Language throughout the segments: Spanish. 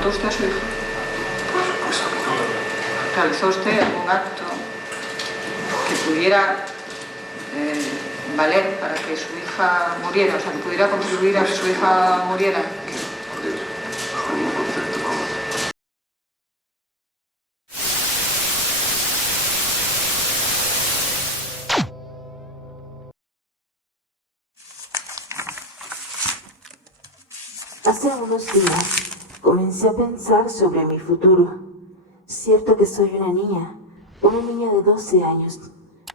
¿Mató usted a su hijo? Pues a mi duda. ¿Realizó usted algún acto que pudiera valer para que su hija muriera? O sea, que pudiera contribuir a que su hija muriera. Joder, bajo ningún concepto, vamos. Hace unos días comencé a pensar sobre mi futuro. Cierto que soy una niña de 12 años,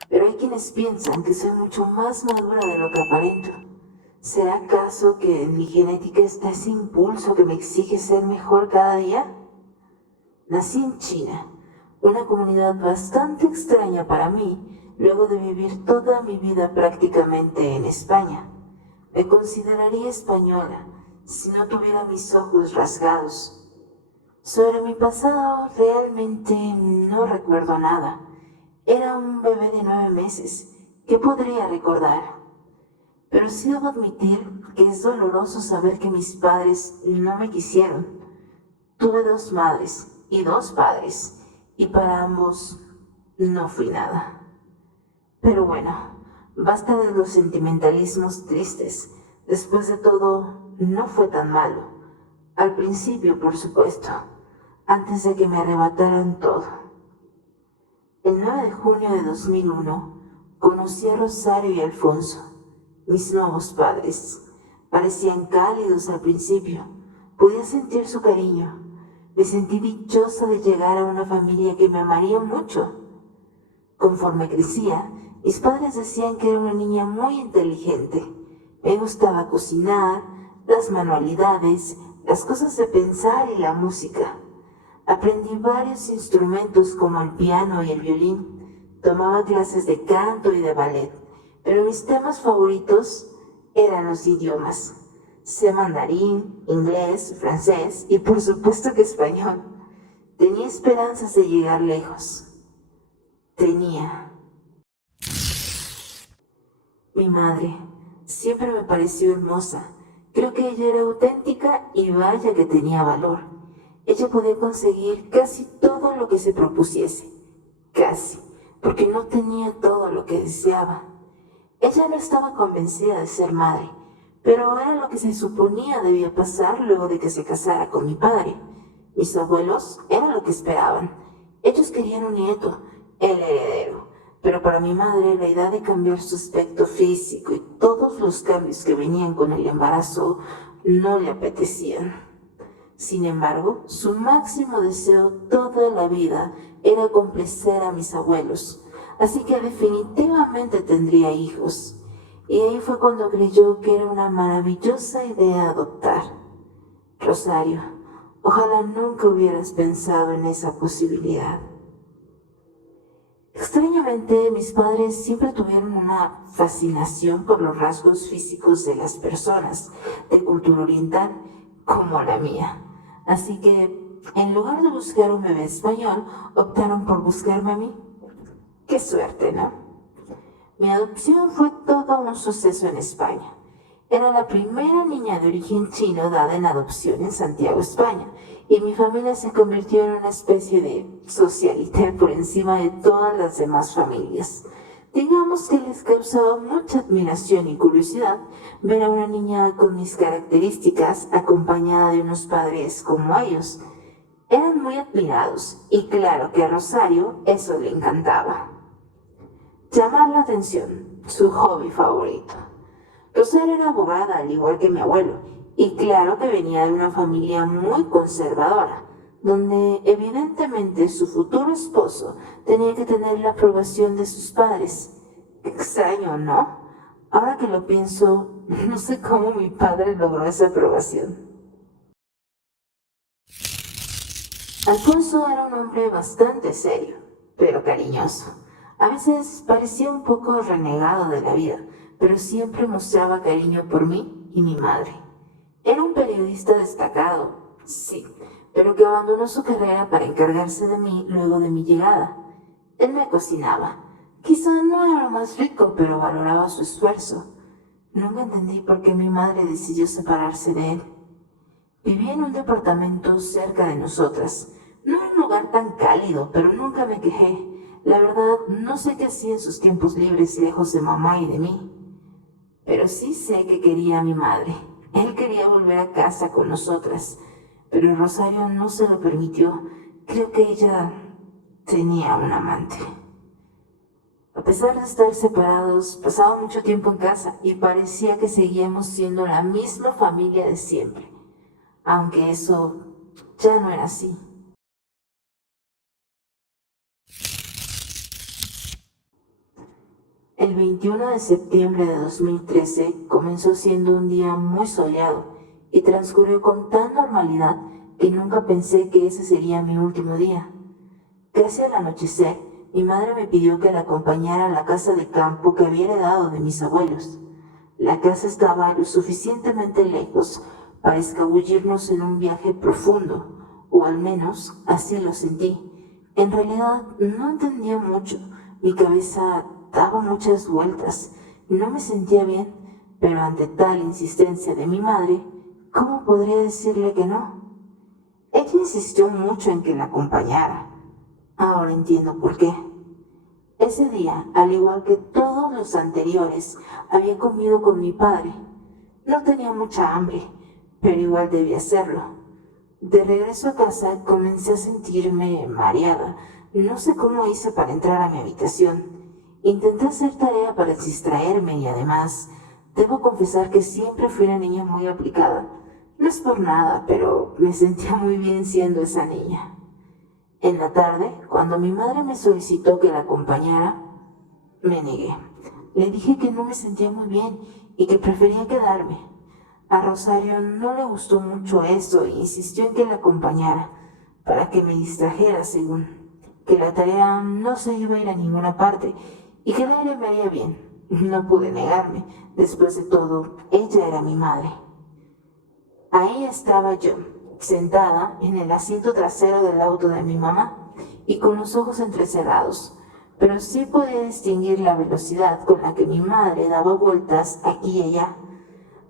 pero hay quienes piensan que soy mucho más madura de lo que aparento. ¿Será acaso que en mi genética está ese impulso que me exige ser mejor cada día? Nací en China, una comunidad bastante extraña para mí, luego de vivir toda mi vida prácticamente en España. Me consideraría española si no tuviera mis ojos rasgados. Sobre mi pasado realmente no recuerdo nada. Era un bebé de 9 meses. ¿Qué podría recordar? Pero sí debo admitir que es doloroso saber que mis padres no me quisieron. Tuve 2 madres y 2 padres, y para ambos no fui nada. Pero bueno, basta de los sentimentalismos tristes. Después de todo, no fue tan malo. Al principio, por supuesto, antes de que me arrebataran todo. El 9 de junio de 2001, conocí a Rosario y Alfonso, mis nuevos padres. Parecían cálidos al principio. Podía sentir su cariño. Me sentí dichosa de llegar a una familia que me amaría mucho. Conforme crecía, mis padres decían que era una niña muy inteligente. Me gustaba cocinar, las manualidades, las cosas de pensar y la música. Aprendí varios instrumentos como el piano y el violín. Tomaba clases de canto y de ballet, pero mis temas favoritos eran los idiomas. Sé mandarín, inglés, francés y por supuesto que español. Tenía esperanzas de llegar lejos. Mi madre siempre me pareció hermosa. Creo que ella era auténtica y vaya que tenía valor. Ella podía conseguir casi todo lo que se propusiese. Casi, porque no tenía todo lo que deseaba. Ella no estaba convencida de ser madre, pero era lo que se suponía debía pasar luego de que se casara con mi padre. Mis abuelos eran lo que esperaban. Ellos querían un nieto, el heredero. Pero para mi madre la idea de cambiar su aspecto físico y todos los cambios que venían con el embarazo no le apetecían. Sin embargo, su máximo deseo toda la vida era complacer a mis abuelos, así que definitivamente tendría hijos. Y ahí fue cuando creyó que era una maravillosa idea adoptar. Rosario, ojalá nunca hubieras pensado en esa posibilidad. Extrañamente, mis padres siempre tuvieron una fascinación por los rasgos físicos de las personas de cultura oriental, como la mía. Así que, en lugar de buscar un bebé español, optaron por buscarme a mí. ¡Qué suerte!, ¿no? Mi adopción fue todo un suceso en España. Era la primera niña de origen chino dada en adopción en Santiago, España, y mi familia se convirtió en una especie de socialité por encima de todas las demás familias. Digamos que les causaba mucha admiración y curiosidad ver a una niña con mis características acompañada de unos padres como ellos. Eran muy admirados, y claro que a Rosario eso le encantaba. Llamar la atención, su hobby favorito. Rosario era abogada, al igual que mi abuelo, y claro que venía de una familia muy conservadora, donde evidentemente su futuro esposo tenía que tener la aprobación de sus padres. Extraño, ¿no? Ahora que lo pienso, no sé cómo mi padre logró esa aprobación. Alfonso era un hombre bastante serio, pero cariñoso. A veces parecía un poco renegado de la vida, pero siempre mostraba cariño por mí y mi madre. Era un periodista destacado, sí, pero que abandonó su carrera para encargarse de mí luego de mi llegada. Él me cocinaba. Quizá no era lo más rico, pero valoraba su esfuerzo. Nunca entendí por qué mi madre decidió separarse de él. Vivía en un departamento cerca de nosotras. No era un lugar tan cálido, pero nunca me quejé. La verdad, no sé qué hacía en sus tiempos libres lejos de mamá y de mí. Pero sí sé que quería a mi madre. Él quería volver a casa con nosotras, pero Rosario no se lo permitió. Creo que ella tenía un amante. A pesar de estar separados, pasaba mucho tiempo en casa y parecía que seguíamos siendo la misma familia de siempre, aunque eso ya no era así. El 21 de septiembre de 2013 comenzó siendo un día muy soleado y transcurrió con tan normalidad que nunca pensé que ese sería mi último día. Casi al anochecer, mi madre me pidió que la acompañara a la casa de campo que había heredado de mis abuelos. La casa estaba lo suficientemente lejos para escabullirnos en un viaje profundo, o al menos así lo sentí. En realidad no entendía mucho, mi cabeza daba muchas vueltas, no me sentía bien, pero ante tal insistencia de mi madre, ¿cómo podría decirle que no? Ella insistió mucho en que la acompañara. Ahora entiendo por qué. Ese día, al igual que todos los anteriores, había comido con mi padre. No tenía mucha hambre, pero igual debía hacerlo. De regreso a casa comencé a sentirme mareada. No sé cómo hice para entrar a mi habitación. Intenté hacer tarea para distraerme y además, debo confesar que siempre fui una niña muy aplicada. No es por nada, pero me sentía muy bien siendo esa niña. En la tarde, cuando mi madre me solicitó que la acompañara, me negué. Le dije que no me sentía muy bien y que prefería quedarme. A Rosario no le gustó mucho eso e insistió en que la acompañara, para que me distrajera según, que la tarea no se iba a ir a ninguna parte y que el aire me haría bien. No pude negarme. Después de todo, ella era mi madre. Ahí estaba yo, sentada en el asiento trasero del auto de mi mamá y con los ojos entrecerrados, pero sí podía distinguir la velocidad con la que mi madre daba vueltas aquí y allá,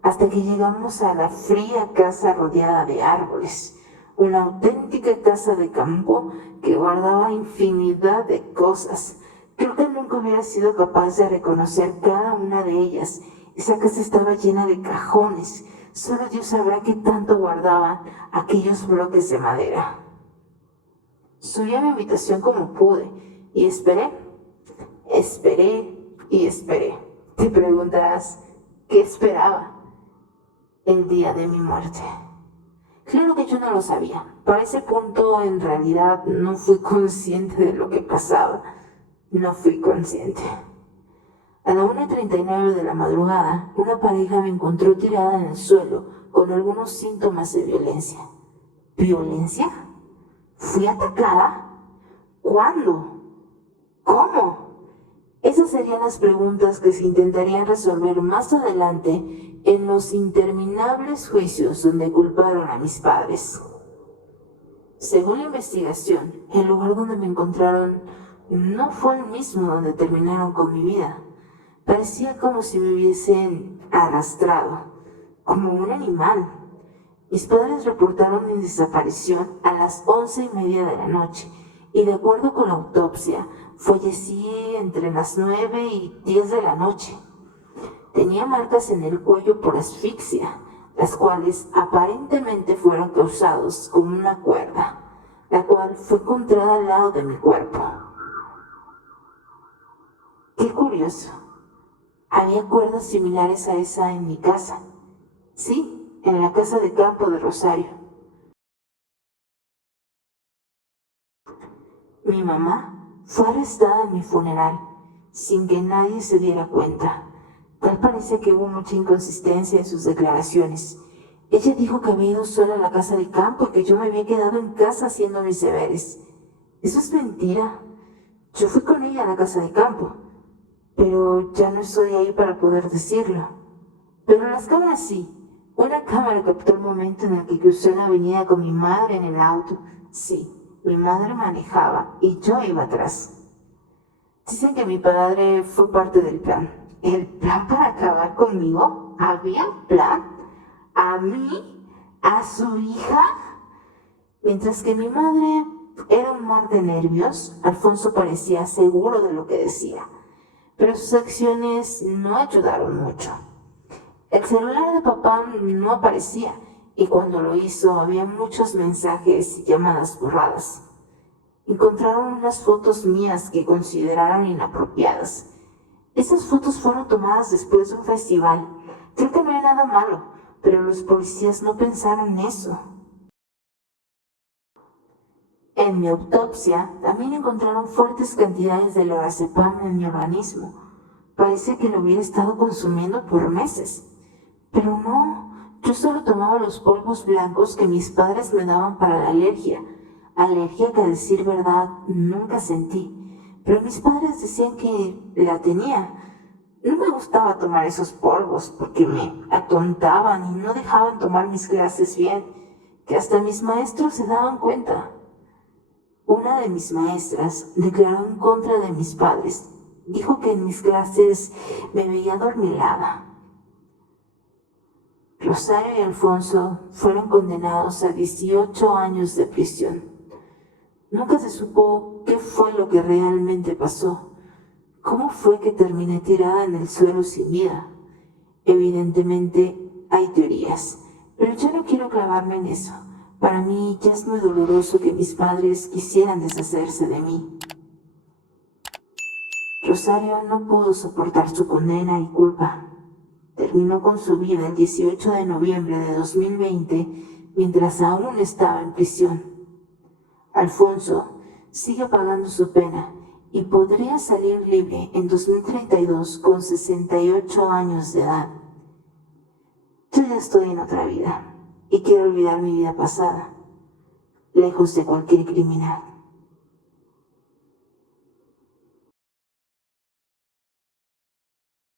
hasta que llegamos a la fría casa rodeada de árboles, una auténtica casa de campo que guardaba infinidad de cosas. Creo que nunca hubiera sido capaz de reconocer cada una de ellas. Esa casa estaba llena de cajones. Solo Dios sabrá qué tanto guardaban aquellos bloques de madera. Subí a mi habitación como pude y esperé y esperé. Te preguntarás, ¿qué esperaba? El día de mi muerte. Claro que yo no lo sabía. Para ese punto, en realidad, no fui consciente de lo que pasaba. No fui consciente. A la 1:39 de la madrugada, una pareja me encontró tirada en el suelo con algunos síntomas de violencia. ¿Violencia? ¿Fui atacada? ¿Cuándo? ¿Cómo? Esas serían las preguntas que se intentarían resolver más adelante en los interminables juicios donde culparon a mis padres. Según la investigación, el lugar donde me encontraron no fue el mismo donde terminaron con mi vida. Parecía como si me hubiesen arrastrado, como un animal. Mis padres reportaron mi desaparición a las 11:30 de la noche y de acuerdo con la autopsia, fallecí entre las 9 y 10 de la noche. Tenía marcas en el cuello por asfixia, las cuales aparentemente fueron causadas con una cuerda, la cual fue encontrada al lado de mi cuerpo. Qué curioso. Había cuerdas similares a esa en mi casa. Sí, en la casa de campo de Rosario. Mi mamá fue arrestada en mi funeral, sin que nadie se diera cuenta. Tal parece que hubo mucha inconsistencia en sus declaraciones. Ella dijo que había ido sola a la casa de campo y que yo me había quedado en casa haciendo mis deberes. Eso es mentira. Yo fui con ella a la casa de campo, pero ya no estoy ahí para poder decirlo. Pero las cámaras sí. Una cámara captó el momento en el que crucé la avenida con mi madre en el auto. Sí, mi madre manejaba y yo iba atrás. Dicen que mi padre fue parte del plan. ¿El plan para acabar conmigo? ¿Había un plan? ¿A mí? ¿A su hija? Mientras que mi madre era un mar de nervios, Alfonso parecía seguro de lo que decía, pero sus acciones no ayudaron mucho. El celular de papá no aparecía y cuando lo hizo había muchos mensajes y llamadas borradas. Encontraron unas fotos mías que consideraron inapropiadas. Esas fotos fueron tomadas después de un festival. Creo que no hay nada malo, pero los policías no pensaron eso. En mi autopsia también encontraron fuertes cantidades de lorazepam en mi organismo. Parece que lo hubiera estado consumiendo por meses. Pero no, yo solo tomaba los polvos blancos que mis padres me daban para la alergia que a decir verdad nunca sentí. Pero mis padres decían que la tenía. No me gustaba tomar esos polvos porque me atontaban y no dejaban tomar mis clases bien, que hasta mis maestros se daban cuenta. Una de mis maestras declaró en contra de mis padres. Dijo que en mis clases me veía adormilada. Rosario y Alfonso fueron condenados a 18 años de prisión. Nunca se supo qué fue lo que realmente pasó. ¿Cómo fue que terminé tirada en el suelo sin vida? Evidentemente hay teorías, pero yo no quiero clavarme en eso. Para mí ya es muy doloroso que mis padres quisieran deshacerse de mí. Rosario no pudo soportar su condena y culpa. Terminó con su vida el 18 de noviembre de 2020 mientras aún estaba en prisión. Alfonso sigue pagando su pena y podría salir libre en 2032 con 68 años de edad. Yo ya estoy en otra vida y quiero olvidar mi vida pasada, lejos de cualquier criminal.